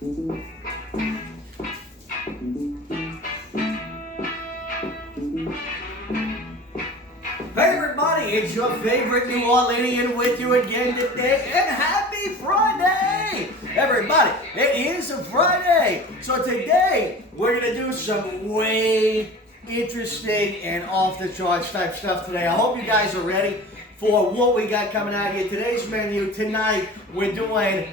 Hey everybody, it's your favorite New Orleanian with you again today, and happy Friday! Everybody, it is a Friday, so today we're going to do some way interesting and off-the-charts type stuff today. I hope you guys are ready for what we got coming out here. Today's menu, tonight, we're doing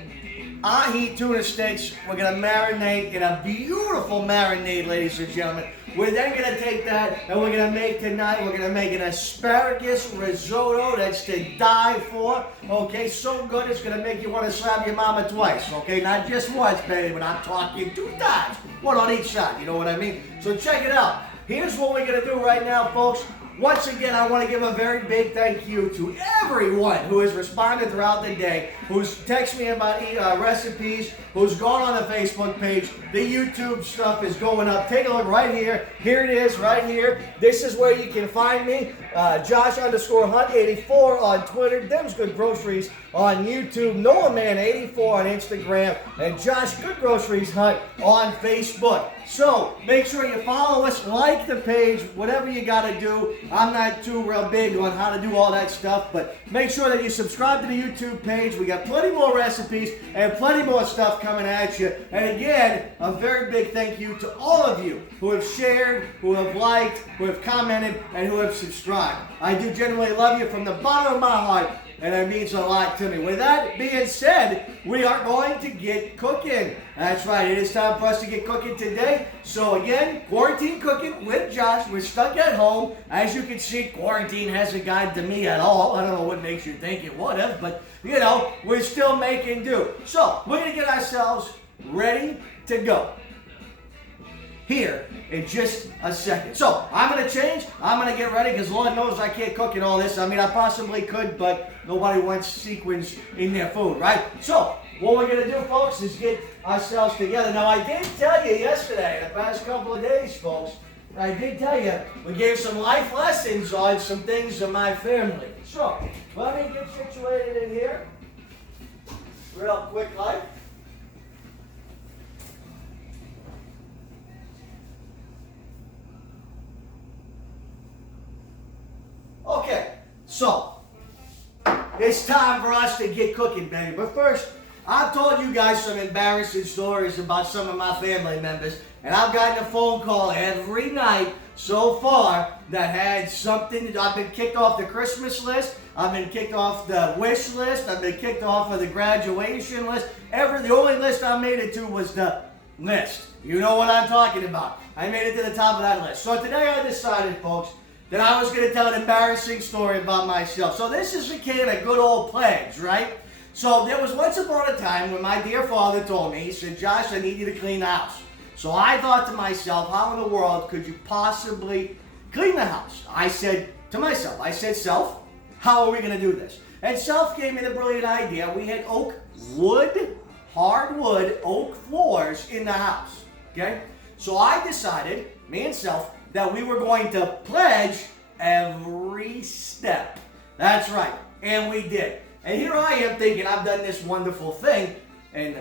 ahi tuna steaks. We're going to marinate in a beautiful marinade, ladies and gentlemen. We're then going to take that and we're going to make tonight, we're going to make an asparagus risotto that's to die for. Okay, so good it's going to make you want to slap your mama twice. Okay, not just once, baby, but I'm talking 2 times. One on each side, you know what I mean? So check it out. Here's what we're going to do right now, folks. Once again, I want to give a very big thank you to everyone who has responded throughout the day, who's texted me about recipes, who's gone on the Facebook page. The YouTube stuff is going up. Take a look right here. Here it is, right here. This is where you can find me. Josh_Hunt84 on Twitter. Them's Good Groceries on YouTube. NoahMan84 on Instagram. And Josh Good Groceries Hunt on Facebook. So, make sure you follow us, like the page, whatever you got to do. I'm not too real big on how to do all that stuff, but make sure that you subscribe to the YouTube page. We got plenty more recipes and plenty more stuff coming at you. And again, a very big thank you to all of you who have shared, who have liked, who have commented, and who have subscribed. I do genuinely love you from the bottom of my heart, and it means a lot to me. With that being said, we are going to get cooking. That's right, it is time for us to get cooking today. So again, quarantine cooking with Josh. We're stuck at home. As you can see, quarantine hasn't gotten to me at all. I don't know what makes you think it would have, but you know, we're still making do. So we're going to get ourselves ready to go here in just a second. So I'm going to change. I'm going to get ready because Lord knows I can't cook in all this. I mean, I possibly could, but nobody wants sequins in their food, right? So what we're going to do, folks, is get ourselves together. Now, I did tell you yesterday, in the past couple of days, folks, I did tell you, we gave some life lessons on some things in my family. So let me get situated in here. Real quick like. Okay, so it's time for us to get cooking, baby. But first, I've told you guys some embarrassing stories about some of my family members, and I've gotten a phone call every night so far that had something. I've been kicked off the Christmas list. I've been kicked off the wish list. I've been kicked off of the graduation list. The only list I made it to was the list. You know what I'm talking about. I made it to the top of that list. So today I decided, folks, that I was going to tell an embarrassing story about myself. So this is a kid, a good old pledge, right? So there was once upon a time when my dear father told me, he said, Josh, I need you to clean the house. So I thought to myself, how in the world could you possibly clean the house? I said to myself, Self, how are we going to do this? And Self gave me the brilliant idea. We had hardwood oak floors in the house, okay? So I decided, me and Self, that we were going to pledge every step. That's right, and we did. And here I am thinking I've done this wonderful thing, and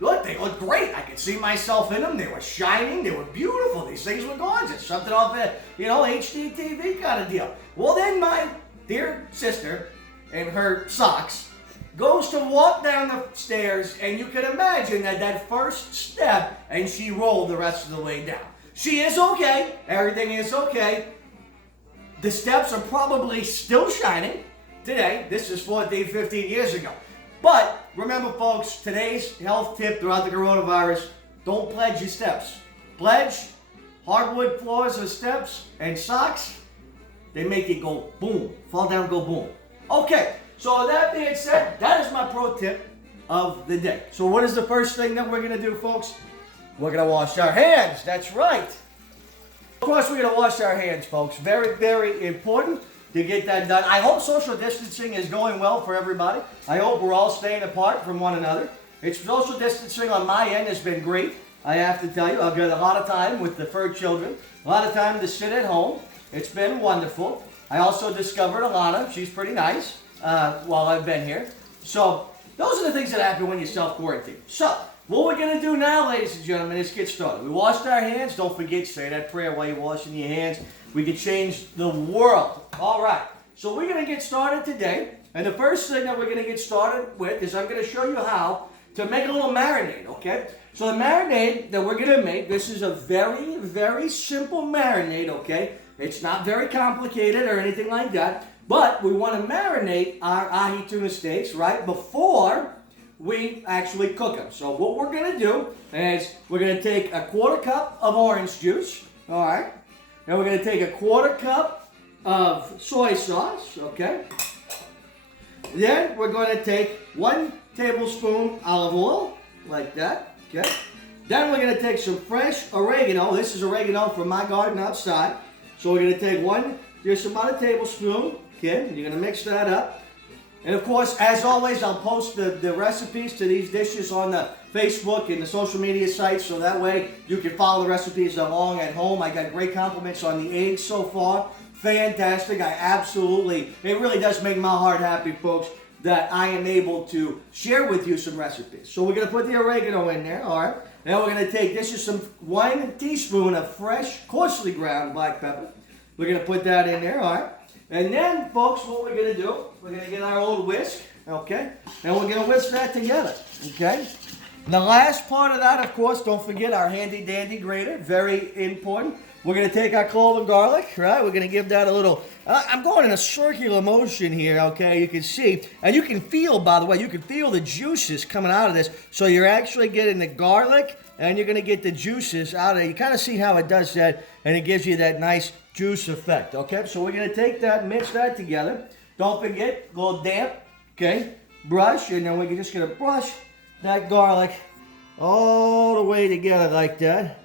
look, they look great. I could see myself in them. They were shining. They were beautiful. These things were gorgeous. Something off a, HD TV kind of deal. Well, then my dear sister in her socks goes to walk down the stairs, and you can imagine that first step, and she rolled the rest of the way down. She is okay. Everything is okay. The steps are probably still shining today. This is 14, 15 years ago. But remember, folks, today's health tip throughout the coronavirus, don't pledge your steps. Pledge hardwood floors or steps and socks. They make it go boom. Fall down, go boom. Okay, so that being said, that is my pro tip of the day. So what is the first thing that we're going to do, folks? We're going to wash our hands. That's right. Of course, we're going to wash our hands, folks. Very, very important to get that done. I hope social distancing is going well for everybody. I hope we're all staying apart from one another. Social distancing on my end has been great. I have to tell you, I've got a lot of time with the fur children, a lot of time to sit at home. It's been wonderful. I also discovered Alana. She's pretty nice while I've been here. So those are the things that happen when you self-quarantine. So What we're going to do now, ladies and gentlemen, is get started. We washed our hands. Don't forget to say that prayer while you're washing your hands. We can change the world. All right. So we're going to get started today. And the first thing that we're going to get started with is I'm going to show you how to make a little marinade, okay? So the marinade that we're going to make, this is a very, very simple marinade, okay? It's not very complicated or anything like that. But we want to marinate our ahi tuna steaks, right, before we actually cook them. So what we're going to do is we're going to take a quarter cup of orange juice, all right? And we're going to take a quarter cup of soy sauce, okay? Then we're going to take 1 tablespoon olive oil, like that, okay? Then we're going to take some fresh oregano. This is oregano from my garden outside. So we're going to take just about a tablespoon, okay? You're going to mix that up. And of course, as always, I'll post the recipes to these dishes on the Facebook and the social media sites, so that way you can follow the recipes along at home. I got great compliments on the eggs so far. Fantastic. it really does make my heart happy, folks, that I am able to share with you some recipes. So we're going to put the oregano in there, all right? Now we're going to take, this is 1 teaspoon of fresh, coarsely ground black pepper. We're going to put that in there, all right? And then, folks, what we're going to do, we're going to get our old whisk, okay? And we're going to whisk that together, okay? And the last part of that, of course, don't forget our handy-dandy grater, very important. We're going to take our clove and garlic, right? We're going to give that a little, I'm going in a circular motion here, okay? You can see, and you can feel, by the way, you can feel the juices coming out of this. So you're actually getting the garlic, and you're going to get the juices out of it. You kind of see how it does that, and it gives you that nice juice effect, okay? So we're going to take that and mix that together. Don't forget, a little damp, okay? Brush, and then we're just going to brush that garlic all the way together like that.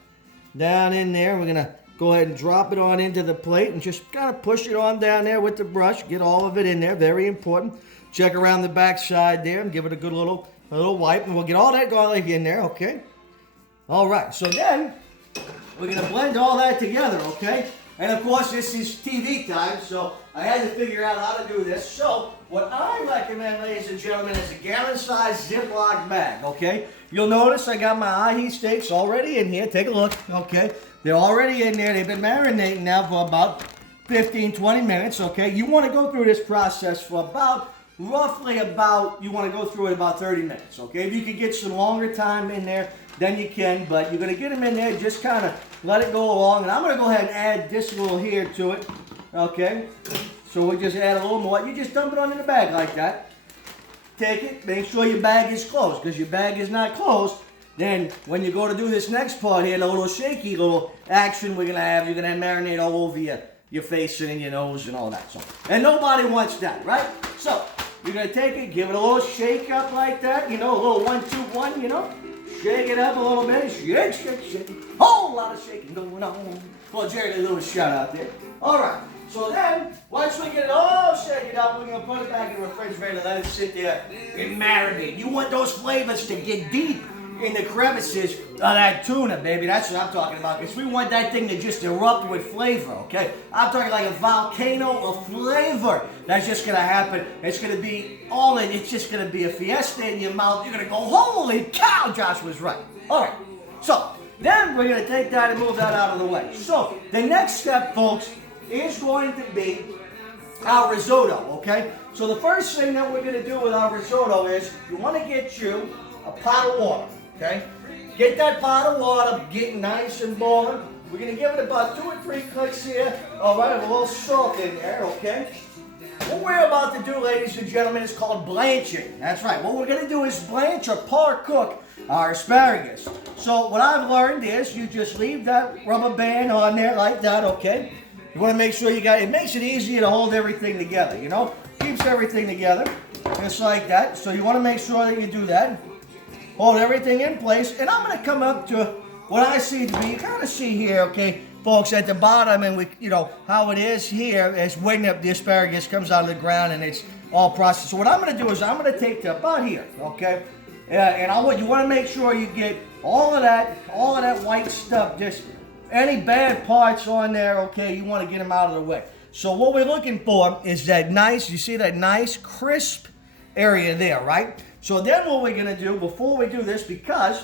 Down in there, we're going to go ahead and drop it on into the plate and just kind of push it on down there with the brush. Get all of it in there, very important. Check around the back side there and give it a good little wipe, and we'll get all that garlic in there, okay? All right, so then we're going to blend all that together, okay? And of course, this is TV time, so I had to figure out how to do this. So what I recommend, ladies and gentlemen, is a gallon-sized Ziploc bag, okay? You'll notice I got my ahi steaks already in here. Take a look, okay? They're already in there. They've been marinating now for about 15, 20 minutes, okay? You want to go through this process for roughly about 30 minutes, okay? If you can get some longer time in there, then you can, but you're going to get them in there, just kind of let it go along. And I'm going to go ahead and add this little here to it, okay? So we'll just add a little more. You just dump it on in the bag like that. Take it, make sure your bag is closed, because your bag is not closed. Then when you go to do this next part here, the little shaky little action you're going to have marinate all over your face and in your nose and all that. So, and nobody wants that, right? So you're going to take it, give it a little shake up like that, a little 1, 2, 1, Shake it up a little bit. Shake, shake, shake. Whole lot of shaking going on. Well, Jerry, a little shout out there. All right. So then, once we get it all shaken up, we're going to put it back in the refrigerator and let it sit there and marinate. You want those flavors to get deep in the crevices of that tuna, baby. That's what I'm talking about. Because we want that thing to just erupt with flavor, okay? I'm talking like a volcano of flavor. That's just going to happen. It's going to be all in. It's just going to be a fiesta in your mouth. You're going to go, holy cow, Josh was right. All right. So, then we're going to take that and move that out of the way. So, the next step, folks, is going to be our risotto, okay? So the first thing that we're going to do with our risotto is you want to get you a pot of water, okay? Get that pot of water getting nice and boiling. We're going to give it about 2 or 3 clicks here. All right, a little salt in there, okay? What we're about to do, ladies and gentlemen, is called blanching. That's right. What we're going to do is blanch or par cook our asparagus. So what I've learned is you just leave that rubber band on there like that, okay? You want to make sure it makes it easier to hold everything together, Keeps everything together, just like that. So you want to make sure that you do that. Hold everything in place. And I'm going to come up to what I see to be, you kind of see here, okay, folks, at the bottom, and how it is here is when the asparagus comes out of the ground and it's all processed. So what I'm going to do is I'm going to take to about here, okay? And you want to make sure you get all of that white stuff, just any bad parts on there, okay, you want to get them out of the way. So what we're looking for is you see that nice crisp area there, right? So then what we're going to do before we do this, because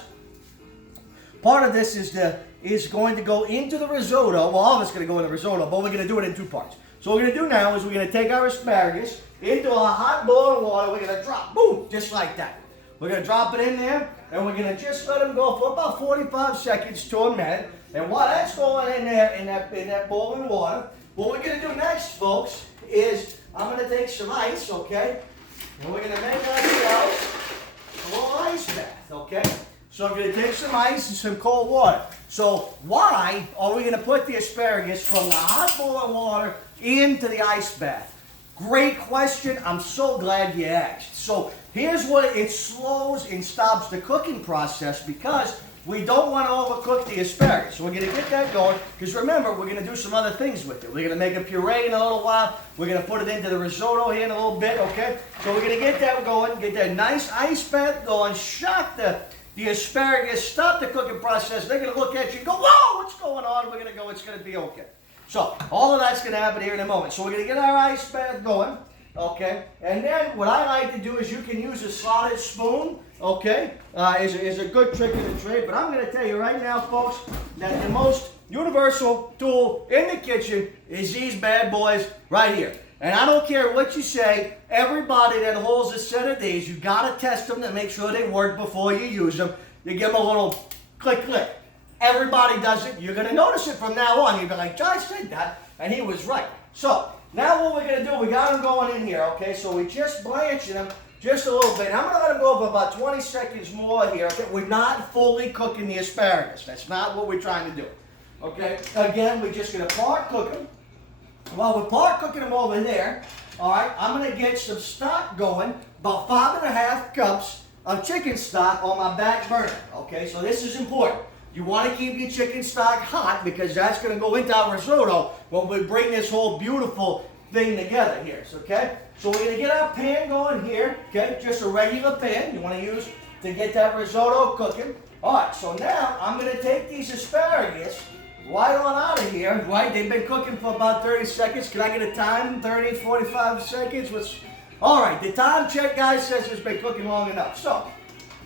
Part of this is going to go into the risotto. Well, all of it's going to go in the risotto, but we're going to do it in two parts. So what we're going to do now is we're going to take our asparagus into a hot boiling water. We're going to drop, boom, just like that. We're going to drop it in there, and we're going to just let them go for about 45 seconds to a minute. And while that's going in there, in that boiling water, what we're going to do next, folks, is I'm going to take some ice, okay? And we're going to make ourselves a little ice bath, okay? So I'm going to take some ice and some cold water. So why are we going to put the asparagus from the hot boiling water into the ice bath? Great question. I'm so glad you asked. So here's what it slows and stops the cooking process, because we don't want to overcook the asparagus. So we're going to get that going, because remember, we're going to do some other things with it. We're going to make a puree in a little while. We're going to put it into the risotto here in a little bit, okay? So we're going to get that going, get that nice ice bath going, shock the asparagus, stop the cooking process. They're going to look at you and go, whoa, what's going on? We're going to go, it's going to be okay. So all of that's going to happen here in a moment. So we're going to get our ice bath going, okay? And then what I like to do is you can use a slotted spoon, okay? Is a good trick in the trade. But I'm going to tell you right now, folks, that the most universal tool in the kitchen is these bad boys right here. And I don't care what you say, everybody that holds a set of these, you got to test them to make sure they work before you use them. You give them a little click, click. Everybody does it. You're going to notice it from now on. You'll be like, Josh said that, and he was right. So now what we're going to do, we got them going in here, okay? So we just blanched them just a little bit. I'm going to let them go for about 20 seconds more here, okay? We're not fully cooking the asparagus. That's not what we're trying to do, okay? Again, we're just going to part cook them. While we're part cooking them over there, all right, I'm going to get some stock going, about 5½ cups of chicken stock on my back burner, okay? So this is important. You want to keep your chicken stock hot, because that's going to go into our risotto when we bring this whole beautiful thing together here, okay? So we're going to get our pan going here, okay? Just a regular pan you want to use to get that risotto cooking. All right, so now I'm going to take these asparagus right on out of here, right? They've been cooking for about 30 seconds. Can I get a time? 30, 45 seconds? All right, the time check guy says it's been cooking long enough. So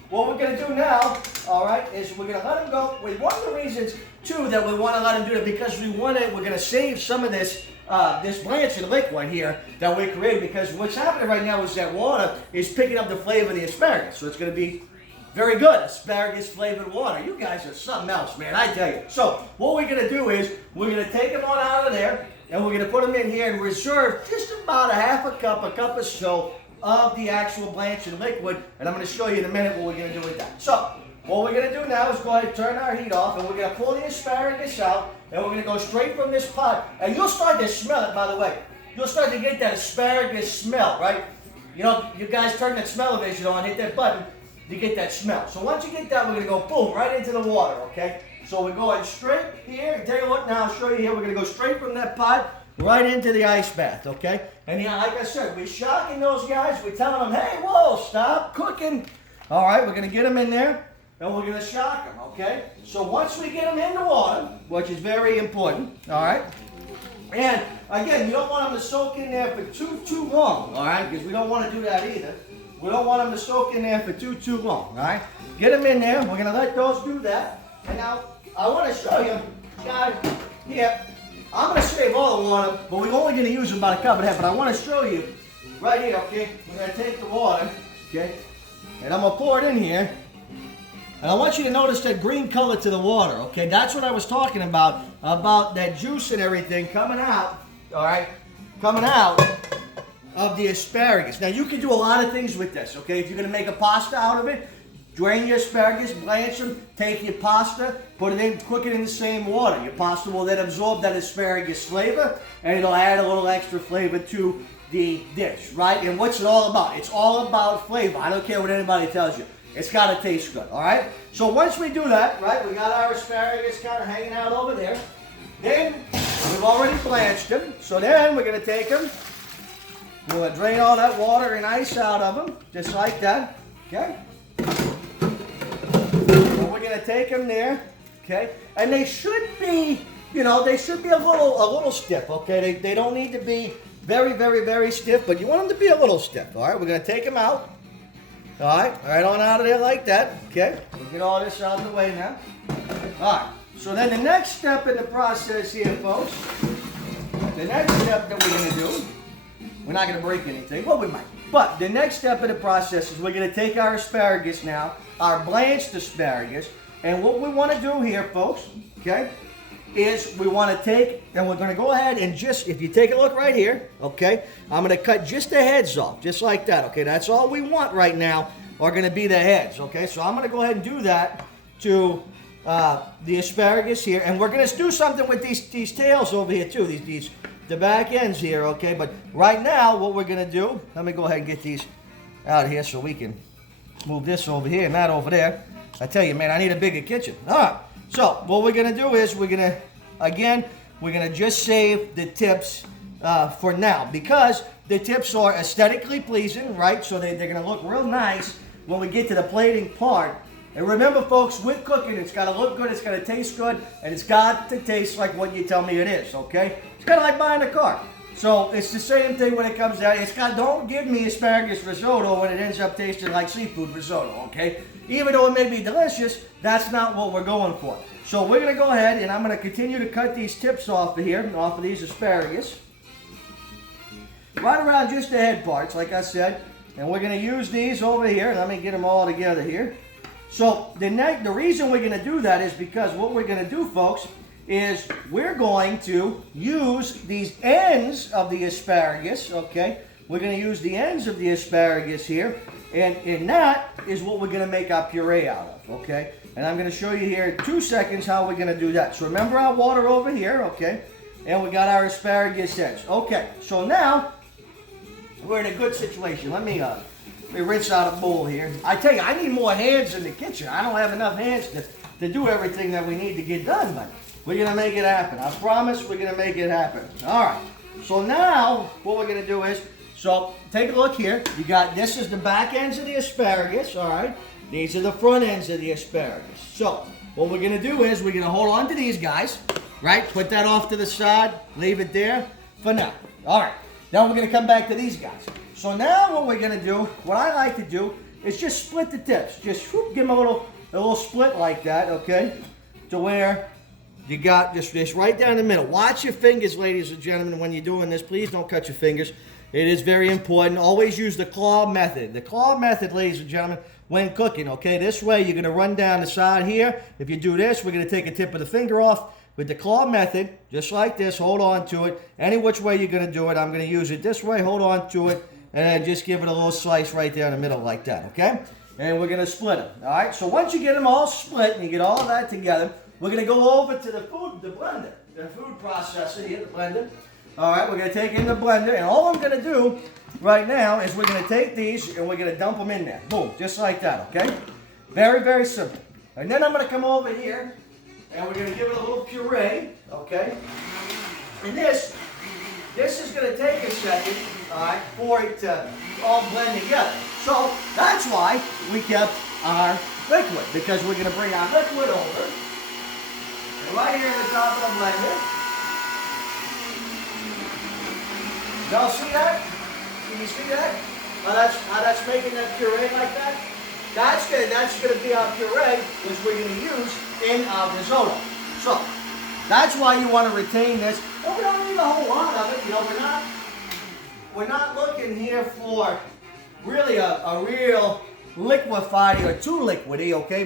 what we're going to do now, all right, is we're going to let them go. One of the reasons, too, that we want to let them do it, because we're going to save some of this blanching liquid here that we created, because what's happening right now is that water is picking up the flavor of the asparagus. So it's going to be very good, asparagus flavored water. You guys are something else, man, I tell you. So what we're going to do is we're going to take them on out of there, and we're going to put them in here and reserve just about a cup or so of the actual blanching liquid, and I'm going to show you in a minute what we're going to do with that. So what we're going to do now is go ahead and turn our heat off, and we're going to pull the asparagus out, and we're going to go straight from this pot, and you'll start to smell it, by the way. You'll start to get that asparagus smell, right? You know, you guys turn that smell-o-vision on, hit that button, you get that smell. So once you get that, we're going to go, boom, right into the water, okay? So we're going straight here. Take a look now, I'll show you here. We're going to go straight from that pot right into the ice bath, okay? And yeah, like I said, we're shocking those guys. We're telling them, hey, whoa, stop cooking. All right, we're going to get them in there, and we're going to shock them, okay? So once we get them in the water, which is very important, all right? And again, you don't want them to soak in there for too long, all right? Because we don't want to do that either. We don't want them to soak in there for too long, all right? Get them in there. We're going to let those do that. And now, I want to show you, guys, here. I'm going to save all the water, but we're only going to use about a cup and a half. But I want to show you right here, okay? We're going to take the water, okay? And I'm going to pour it in here. And I want you to notice that green color to the water, okay? That's what I was talking about that juice and everything coming out, all right? Coming out of the asparagus. Now, you can do a lot of things with this, okay? If you're going to make a pasta out of it, drain your asparagus, blanch them, take your pasta, put it in, cook it in the same water. Your pasta will then absorb that asparagus flavor, and it'll add a little extra flavor to the dish, right? And what's it all about? It's all about flavor. I don't care what anybody tells you. It's got to taste good, all right? So once we do that, right, we got our asparagus kind of hanging out over there. Then we've already blanched them. So then we're going to take them. We're going to drain all that water and ice out of them, just like that, okay? And we're going to take them there, okay? And they should be, you know, they should be a little stiff, okay? They don't need to be very, very, very stiff, but you want them to be a little stiff, all right? We're going to take them out, all right on out of there like that, okay? We'll get all this out of the way now. All right. So then the next step in the process here, folks, the next step that we're going to do, we're not going to break anything. Well, we might. But the next step in the process is we're going to take our asparagus now, our blanched asparagus, and what we want to do here, folks, okay, is we want to take, and we're going to go ahead and just, if you take a look right here, okay, I'm going to cut just the heads off, just like that, okay? That's all we want right now are going to be the heads, okay? So I'm going to go ahead and do that to the asparagus here, and we're going to do something with these tails over here too, the back ends here, okay? But right now, what we're going to do, let me go ahead and get these out here so we can move this over here and that over there. I tell you, man, I need a bigger kitchen. All right. So what we're going to do is we're going to just save the tips for now because the tips are aesthetically pleasing, right? So they're going to look real nice when we get to the plating part. And remember, folks, with cooking, it's got to look good, it's got to taste good, and it's got to taste like what you tell me it is, okay? It's kind of like buying a car. So it's the same thing when it comes down. Don't give me asparagus risotto when it ends up tasting like seafood risotto, okay? Even though it may be delicious, that's not what we're going for. So we're going to go ahead and I'm going to continue to cut these tips off of here, off of these asparagus. Right around just the head parts, like I said. And we're going to use these over here. Let me get them all together here. So the reason we're going to do that is because what we're going to do, folks, is we're going to use these ends of the asparagus, okay? We're going to use the ends of the asparagus here, and that is what we're going to make our puree out of, okay? And I'm going to show you here in 2 seconds how we're going to do that. So remember our water over here, okay? And we got our asparagus ends. Okay, so now we're in a good situation. Let me rinse out a bowl here. I tell you, I need more hands in the kitchen. I don't have enough hands to do everything that we need to get done, but we're going to make it happen. I promise we're going to make it happen. All right. So now what we're going to do is, so take a look here. You got, this is the back ends of the asparagus, all right? These are the front ends of the asparagus. So what we're going to do is we're going to hold on to these guys, right? Put that off to the side. Leave it there for now. All right. Now we're going to come back to these guys. So now what we're going to do, what I like to do, is just split the tips. Just whoop, give them a little split like that, okay? To where you got just this right down the middle. Watch your fingers, ladies and gentlemen, when you're doing this. Please don't cut your fingers. It is very important. Always use the claw method. The claw method, ladies and gentlemen, when cooking, okay? This way, you're going to run down the side here. If you do this, we're going to take a tip of the finger off. With the claw method, just like this, hold on to it. Any which way you're going to do it, I'm going to use it this way, hold on to it, and then just give it a little slice right down the middle like that, okay? And we're going to split them, all right? So once you get them all split and you get all of that together, we're going to go over to the blender, the food processor here, the blender. All right, we're going to take in the blender, and all I'm going to do right now is we're going to take these and we're going to dump them in there. Boom, just like that, okay? Very, very simple. And then I'm going to come over here, and we're going to give it a little puree, okay? And this is going to take a second, all right, for it to all blend together. So that's why we kept our liquid, because we're going to bring our liquid over. And right here at the top of the blender. Y'all see that? Can you see that? How that's making that puree like that? That's gonna be our puree, which we're gonna use in our risotto. So that's why you want to retain this. And we don't need a whole lot of it. You know, we're not looking here for really a real liquefied or too liquidy, okay?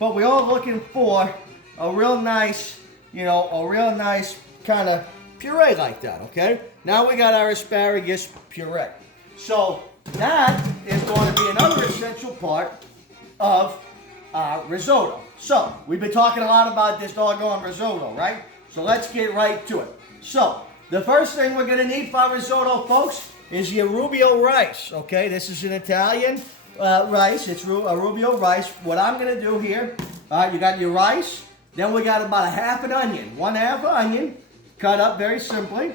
But we're all looking for a real nice, kind of puree like that, okay? Now we got our asparagus puree. So that is going to be another essential part of risotto. So we've been talking a lot about this doggone risotto, right? So let's get right to it. So the first thing we're going to need for our risotto, folks, is your Rubio rice, okay? This is an Italian rice. It's a Rubio rice. What I'm going to do here, you got your rice. Then we got about a half an onion, 1/2 onion, cut up very simply.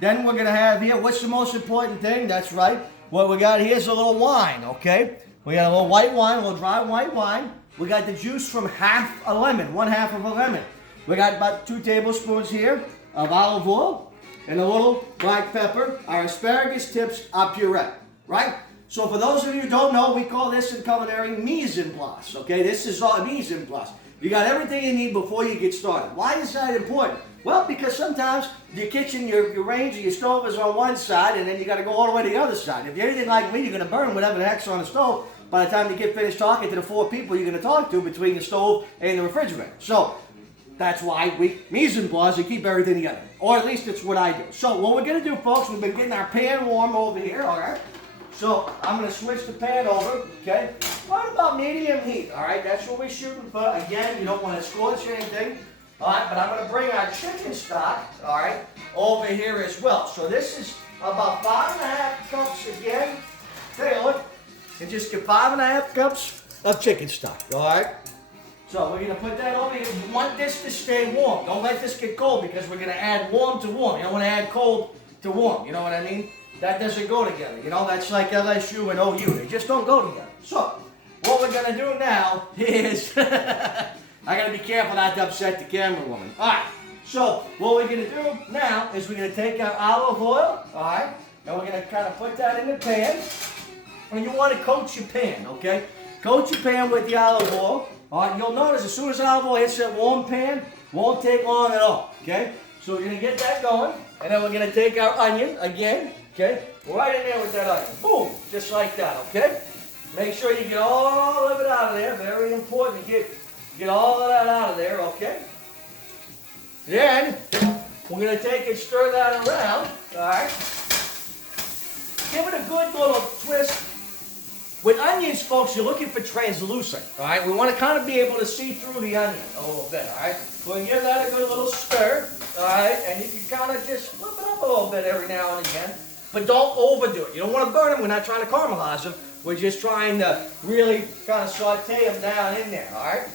Then we're going to have here, what's the most important thing? That's right. What we got here is a little wine, okay? We got a little white wine, a little dry white wine. We got the juice from half a lemon, 1/2 of a lemon. We got about 2 tablespoons here of olive oil and a little black pepper. Our asparagus tips are puree, right? So for those of you who don't know, we call this in culinary mise en place, okay? This is all mise en place. You got everything you need before you get started. Why is that important? Well, because sometimes your kitchen, your range, or your stove is on one side, and then you got to go all the way to the other side. If you're anything like me, you're going to burn whatever the heck's on the stove by the time you get finished talking to the 4 people you're going to talk to between the stove and the refrigerator. So that's why we mise en place and keep everything together. Or at least it's what I do. So what we're going to do, folks, we've been getting our pan warm over here, all right? So I'm going to switch the pan over, okay? Right about medium heat, all right? That's what we're shooting for. Again, you don't want to scorch anything, all right? But I'm going to bring our chicken stock, all right, over here as well. So this is about 5.5 cups again. Take a look. And just get 5.5 cups of chicken stock, all right? So we're going to put that over here. You want this to stay warm. Don't let this get cold because we're going to add warm to warm. You don't want to add cold to warm. You know what I mean? That doesn't go together. You know, that's like LSU and OU. They just don't go together. So what we're going to do now is, I got to be careful not to upset the camera woman. All right. So what we're going to do now is we're going to take our olive oil, all right, and we're going to kind of put that in the pan. And you want to coat your pan, okay? Coat your pan with the olive oil. All right, you'll notice as soon as olive oil hits that warm pan, won't take long at all, okay? So we're going to get that going, and then we're going to take our onion again, okay? Right in there with that onion. Boom, just like that, okay? Make sure you get all of it out of there. Very important to get all of that out of there, okay? Then we're going to take and stir that around, all right? Give it a good little twist. With onions, folks, you're looking for translucent, all right? We want to kind of be able to see through the onion a little bit, all right? We're going to give that a good little stir, all right? And you can kind of just flip it up a little bit every now and again, but don't overdo it. You don't want to burn them. We're not trying to caramelize them. We're just trying to really kind of saute them down in there, all right?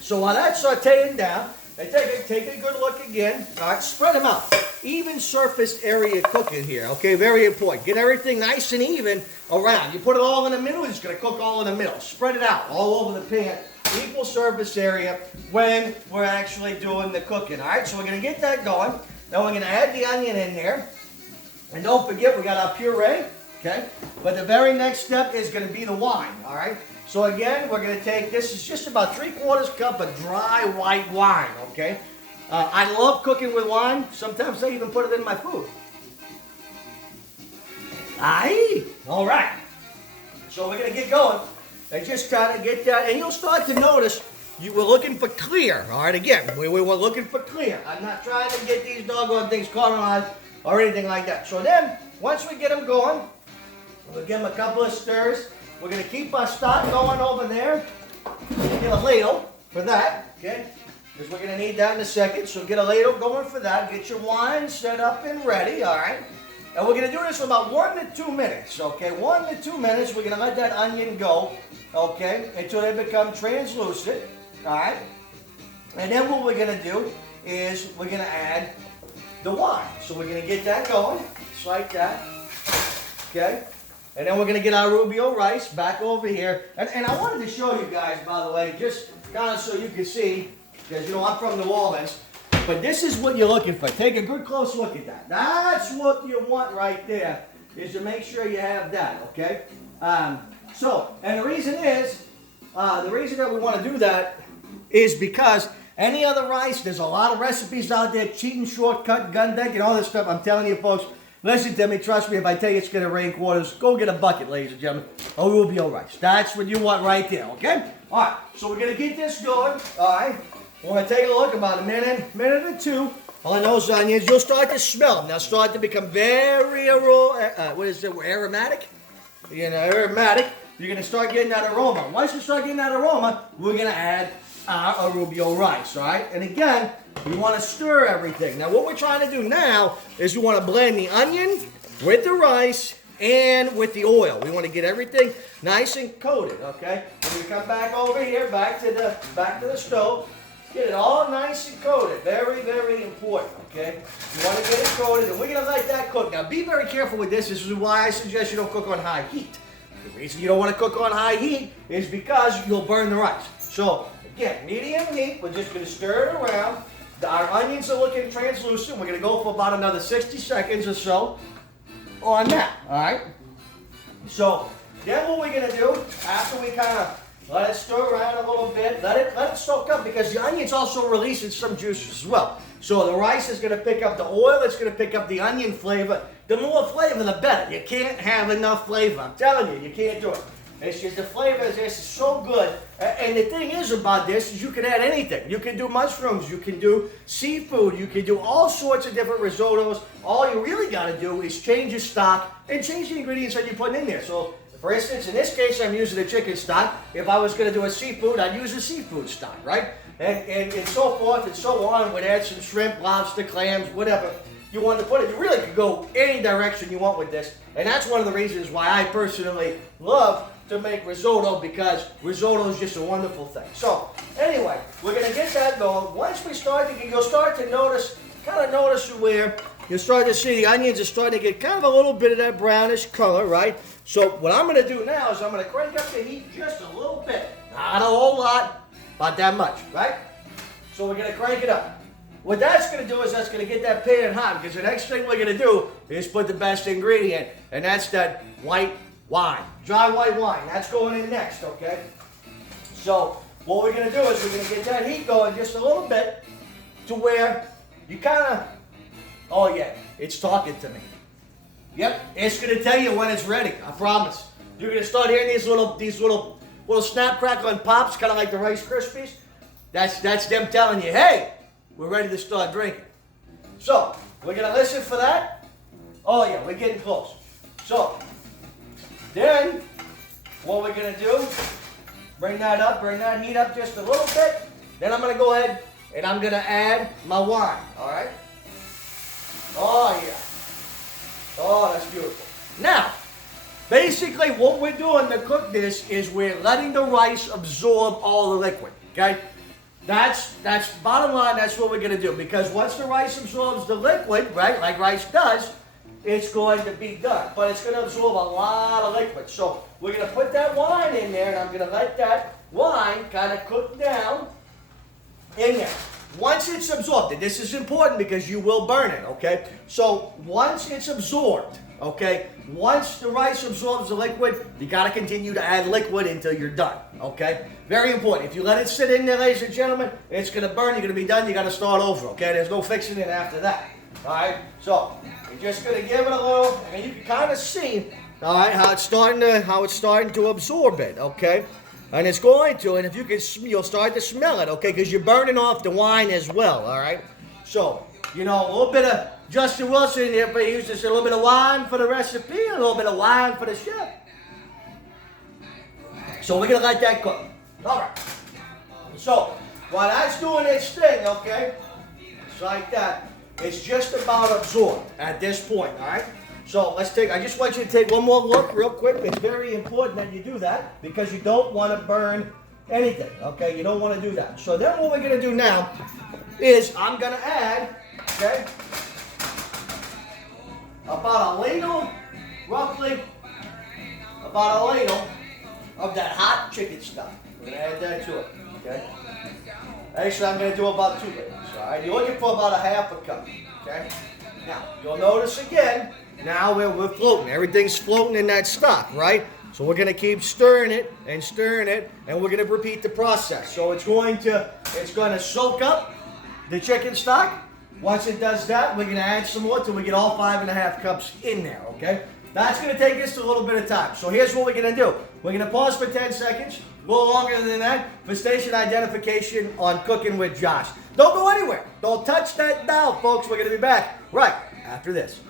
So while that's sauteing down, take a good look again, all right? Spread them out. Even surface area cooking here, okay? Very important. Get everything nice and even around. You put it all in the middle, it's going to cook all in the middle. Spread it out all over the pan. Equal surface area when we're actually doing the cooking, all right? So we're going to get that going. Then we're going to add the onion in there. And don't forget, we got our puree, okay? But the very next step is going to be the wine, all right? So again, we're going to take, this is just about 3/4 cup of dry white wine, okay? I love cooking with wine. Sometimes I even put it in my food. Aye. All right. So we're going to get going and just try to get that. And you'll start to notice you were looking for clear. All right, again, we were looking for clear. I'm not trying to get these doggone things caramelized or anything like that. So then, once we get them going, we'll give them a couple of stirs. We're going to keep our stock going over there. Get a ladle for that, okay? Because we're going to need that in a second. So get a ladle going for that. Get your wine set up and ready, all right? And we're going to do this for about 1 to 2 minutes, okay? 1 to 2 minutes. We're going to let that onion go, okay, until they become translucent, all right? And then what we're going to do is we're going to add the wine. So we're going to get that going, just like that, okay? And then we're going to get our Rubio rice back over here. And I wanted to show you guys, by the way, just kind of so you can see, because, you know, I'm from New Orleans. But this is what you're looking for. Take a good close look at that. That's what you want right there, is to make sure you have that, okay? And the reason is, the reason that we want to do that is because any other rice, there's a lot of recipes out there, cheating, shortcut, gun deck, and all this stuff. I'm telling you, folks, listen to me, trust me, if I tell you it's going to rain quarters, go get a bucket, ladies and gentlemen, of Rubio rice. That's what you want right there, okay? All right, so we're going to get this going, all right? We're going to take a look about a minute or two on those onions. You'll start to smell them. They'll start to become very, aromatic? You know, aromatic. You're going to start getting that aroma. Once you start getting that aroma, we're going to add our Rubio rice, all right? And again, we want to stir everything. Now, what we're trying to do now is we want to blend the onion with the rice and with the oil. We want to get everything nice and coated, okay? When we come back over here, back to the stove, get it all nice and coated. Very, very important, okay? You want to get it coated, and we're going to let that cook. Now, be very careful with this. This is why I suggest you don't cook on high heat. The reason you don't want to cook on high heat is because you'll burn the rice. So, again, medium heat. We're just going to stir it around. Our onions are looking translucent. We're going to go for about another 60 seconds or so on that, all right? So then what we're going to do, after we kind of Let it stir around a little bit. Let it soak up because the onion's also releasing some juices as well. So the rice is going to pick up the oil. It's going to pick up the onion flavor. The more flavor, the better. You can't have enough flavor. I'm telling you, you can't do it. It's just the flavor is this is so good. And the thing is about this is you can add anything. You can do mushrooms. You can do seafood. You can do all sorts of different risottos. All you really got to do is change your stock and change the ingredients that you're putting in there. So, for instance, in this case, I'm using a chicken stock. If I was going to do a seafood, I'd use a seafood stock, right? And so forth and so on. We'd add some shrimp, lobster, clams, whatever you want to put it. You really could go any direction you want with this. And that's one of the reasons why I personally love to make risotto, because risotto is just a wonderful thing. So, anyway, we're going to get that going. Once we start, you'll start to notice, where you'll start to see the onions are starting to get kind of a little bit of that brownish color, right? So what I'm going to do now is I'm going to crank up the heat just a little bit. Not a whole lot, not that much, right? So we're going to crank it up. What that's going to do is that's going to get that pan hot, because the next thing we're going to do is put the best ingredient, and that's that white wine. Dry white wine. That's going in next, okay? So what we're going to do is we're going to get that heat going just a little bit to where you kind of, oh yeah, it's talking to me. Yep, it's going to tell you when it's ready. I promise. You're going to start hearing these little snap crackle pops, kind of like the Rice Krispies. That's them telling you, hey, we're ready to start drinking. So we're going to listen for that. Oh yeah, we're getting close. So then what we're going to do, bring that heat up just a little bit. Then I'm going to go ahead and I'm going to add my wine. All right. Oh yeah. Oh, that's beautiful. Now, basically what we're doing to cook this is we're letting the rice absorb all the liquid, okay? That's bottom line, that's what we're going to do, because once the rice absorbs the liquid, right, like rice does, it's going to be done. But it's going to absorb a lot of liquid. So we're going to put that wine in there, and I'm going to let that wine kind of cook down in there. Once it's absorbed, and this is important because you will burn it, okay? So once it's absorbed, okay, once the rice absorbs the liquid, you got to continue to add liquid until you're done, okay? Very important. If you let it sit in there, ladies and gentlemen, it's going to burn. You're going to be done. You got to start over, okay? There's no fixing it after that, all right? So you're just going to give it a little, and you can kind of see, all right, how it's starting to absorb it, okay? And it's going to, and if you can, you'll start to smell it, okay? Because you're burning off the wine as well, all right? So, you know, a little bit of Justin Wilson here, but he used to say a little bit of wine for the recipe, and a little bit of wine for the chef. So we're going to let that cook. All right. So, while that's doing its thing, okay, it's like that. It's just about absorbed at this point, all right? So I just want you to take one more look real quick. It's very important that you do that because you don't want to burn anything, okay? You don't want to do that. So then what we're going to do now is I'm going to add, okay, about a ladle, roughly about a ladle of that hot chicken stock. We're going to add that to it, okay? Actually, I'm going to do about 2 ladles, all right? You're looking for about a half a cup, okay? Now, you'll notice again, now we're floating. Everything's floating in that stock, right? So we're going to keep stirring it, and we're going to repeat the process. So it's going to soak up the chicken stock. Once it does that, we're going to add some more till we get all 5.5 cups in there, okay? That's going to take us a little bit of time. So here's what we're going to do. We're going to pause for 10 seconds, a little longer than that, for station identification on Cooking with Josh. Don't go anywhere. Don't touch that dial, folks. We're going to be back right after this.